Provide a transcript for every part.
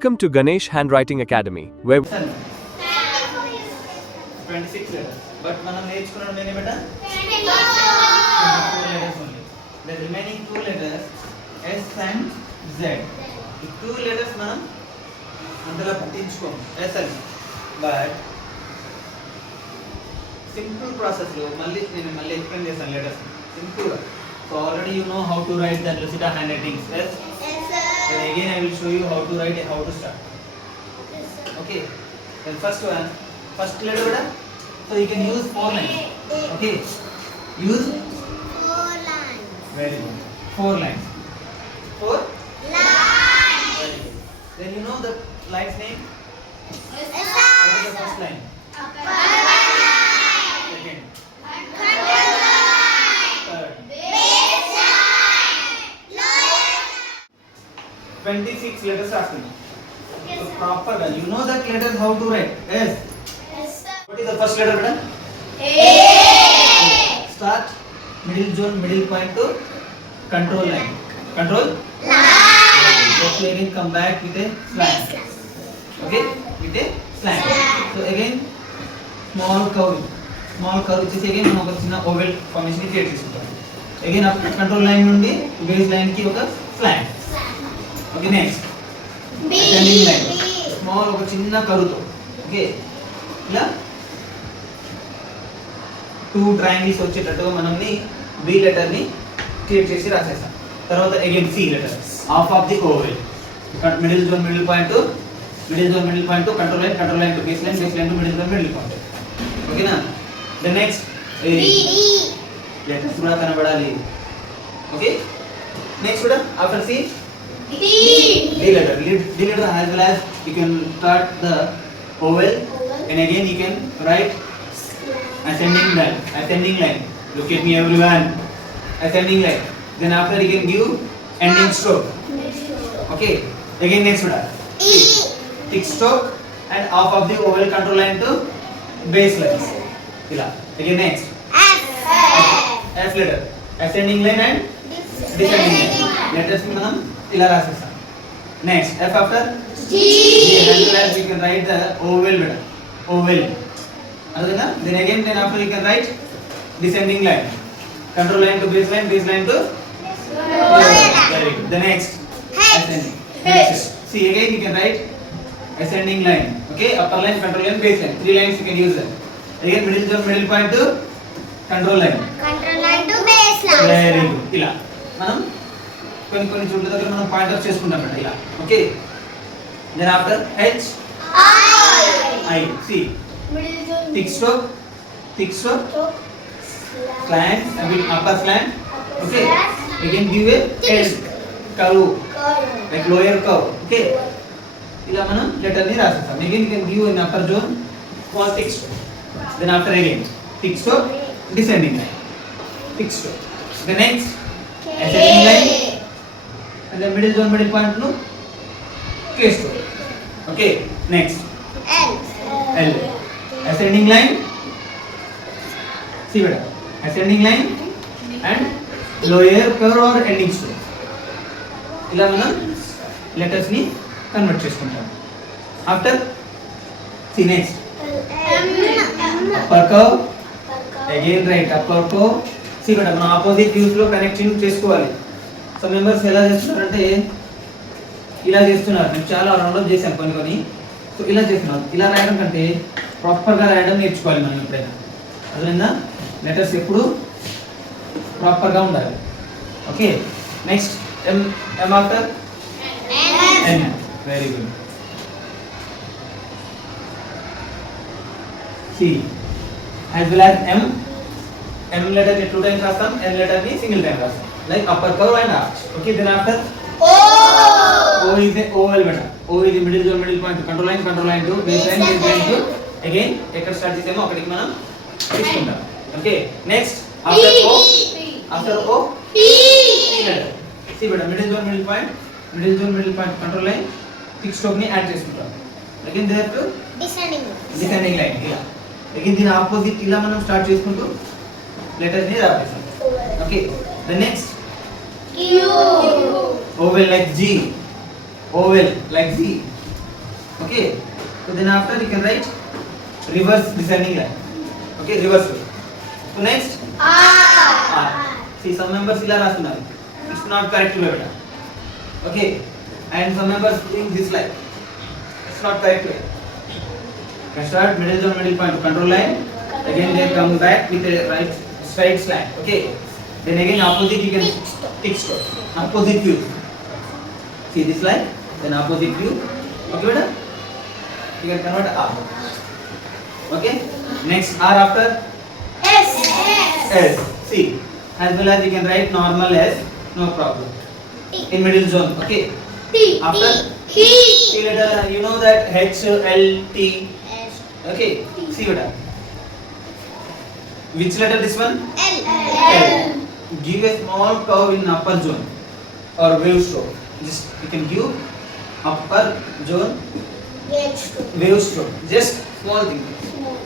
Welcome to Ganesh Handwriting Academy, where 26 letters. But మనం నేర్చుకున్నాం ఏంటి బేటా? 24 letters only. The remaining 2 letters S and Z. ఈ 2 letters మనం అందులో పట్టించుకోం S అని. But simple process లో నేను మళ్ళీ ఎక్స్ప్లెయిన్ చేస్తాను letters. Simple. So already you know how to write the Lucida handwriting. Yes? Yes sir. Then again I will show you how to write and how to start. Yes sir. Okay. Then first letter beta. So you can use 4 lines. Okay. Use 4 lines. very good. 4 lines. 4 Lines. very good. Then you know the line's name? Yes What sir. is the first line? Upper line. Second. Control line. Third. Base line. Lower. 26 letters రాస్తున్నాం. Yes So sir. proper you know that letters how to write. Yes. Yes sir. What is the first letter beta? A. Start middle zone, middle point to control line. Control Line. okay, again come back with a slant. Base line. Okay, with a slant. Slant. So again small curve వచ్చేసి again మనం ఒక చిన్న oval formation ని create చేసుకుంటాం. Again up control line నుండి base line కి ఒక slant. Okay, next B. ascending line. Small ఒక చిన్న curve తో. Okay, ఇలా 2 ట్రయాంగిల్స్ వచ్చేటట్టుగా మనల్ని B లెటర్ ని క్రియేట్ చేసి రాసేస్తాం. తర్వాత again C letter half of the oval middle zone middle point to control line to base line to middle zone middle point. ఓకేనా? The next D. లెటర్స్ కూడా కనబడాలి. ఓకే, నెక్స్ట్ కూడా after C D. D letter as well as you can start the oval and again you can write ascending line. Look at me everyone. Ascending line. Then after you can give ending stroke. Okay. Again next one. E. Thick stroke and half of the oval control line to base lines. Ila. Again next. F. F letter. Ascending line and descending line. Letters ni manam ila rasesam. Next F after G. as well as you can write the oval letter. Oval. Then after you can write descending line. Control line to base line to very good. The next ascending. Next. See again you can write ascending line. Okay, upper line, control line, base line. 3 lines you can use them. Again middle zone, middle point to control line. Control line to base line. Very good. ఇలా మనం కొన్ని చోట్ల దగ్గర మనం point out చేసుకుంటాం అన్నమాట ఇలా. Okay, then after H I see Middle zone. thick stroke slant a bit upper slant. Okay, you can give a edge curve like lower curve. Okay, ఇలా మనం లెటర్ ని రాసేస్తాం. again you can give in upper zone small thick stroke. Then after again thick stroke descending line, thick stroke. The next ascending line and the middle zone middle point to K stroke. Okay, next L ascending line. See beta, ascending line and lower curve or ending stroke. ఇలా మనం letters ని convert చేసుకుంటాం. After see next upper curve again right upper curve. See beta, మనం opposite views లో connection చేసుకోవాలి. So members ఎలా చేస్తున్నారంటే ఇలా చేస్తున్నారు. నేను చాలా రౌండ్ అప్ చేశాను కొన్ని. సో ఇలా చేస్తున్నారు. ఇలా రాయడం కంటే ప్రాపర్ గా రాయడం నేర్చుకోవాలి మనం ఎప్పుడైనా. అదేనా లెటర్స్ ఎప్పుడు ప్రాపర్ గా ఉండాలి. Okay, next M after N. Very good. C as well as M letter ని 2 times రాస్తాం, N letter ని సింగిల్ టైం రాస్తాం. Like upper curve and arch. Okay, then after O is a oval beta. O is the middle zone, middle point to control line to base line to again ఎక్కడ start చేసామో అక్కడికి మనం తీసుకుంటాం. Okay, next after O P letter. See beta, middle zone middle point control line thick stroke ని add చేసుకుంటాం. Again there to descending line. ఇలా again దీని opposite ఇలా మనం స్టార్ట్ చేసుకుంటూ లెటర్స్ ని రాసేస్తాం. Okay, the next Q. oval like G, oval like Z. Okay, so then after you can write reverse descending line. Okay, reverse way. So next R. See, some members ila rastunaru. It's not correct way beta. Okay, and some members doing this like. It's not correct way. Can start middle zone, middle point to control line. Again they come back with a right straight slant. Okay, then again opposite you can tick stroke. Opposite view. See this line, then opposite view. Okay beta, you can convert R. Okay, next R after S. S. See, as well as you can write normal S, no problem. In middle zone. Okay, T. after T. T letter, you know that H L T. S. Okay, see beta. Which letter this one? L. Give a small curve in upper zone or wave stroke. Just you can give upper zone wave stroke. Just small thing.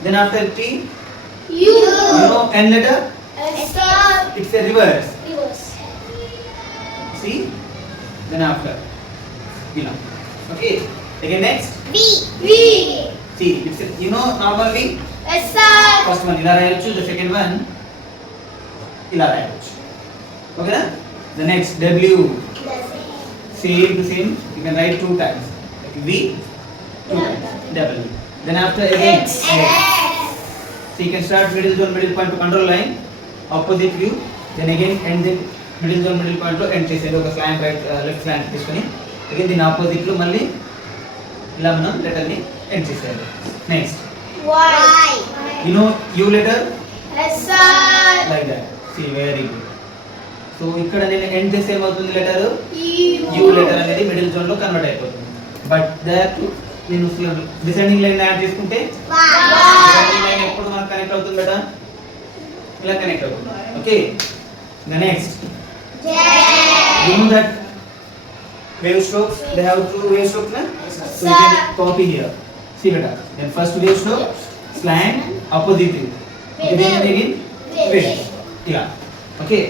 Then after T, U. you know N letter. Stop. It's a reverse. Reverse. See. Then after below. Okay. Again next. V. See. It's a, you know normal V. S. First one ila rayochu. The second one ila rayochu. Okay na? The next W. Same to same. You can write two times. Like V. Two times. W. Then after again X. So you can start middle zone, middle point to control line, opposite view, then again end the middle zone, middle point to end చేసేది ఒక slant right left slant తీసుకొని again దీని opposite లో మళ్ళీ ఇలా మనం letter ని end చేసేయాలి. Next Y. you know U letter S. like that. See very good. So ఇక్కడ నేను ఎండ్ చేస్తే ఏమవుతుంది లెటర్ U. U లెటర్ అనేది మిడిల్ జోన్ లో కన్వర్ట్ అయిపోతుంది. బట్ దట్ నేను డిసెండింగ్ లైన్ యాడ్ చేసుకుంటే డిసెండింగ్ లైన్ ఎప్పుడు మనకు కనెక్ట్ అవుతుంది బేటా ఇలా కనెక్ట్ అవుతుంది. Okay, the next you know that wave strokes, they have two wave strokes na? So you can copy here. See beta, then first wave stroke slant opposite view, then again wave. Yeah, okay.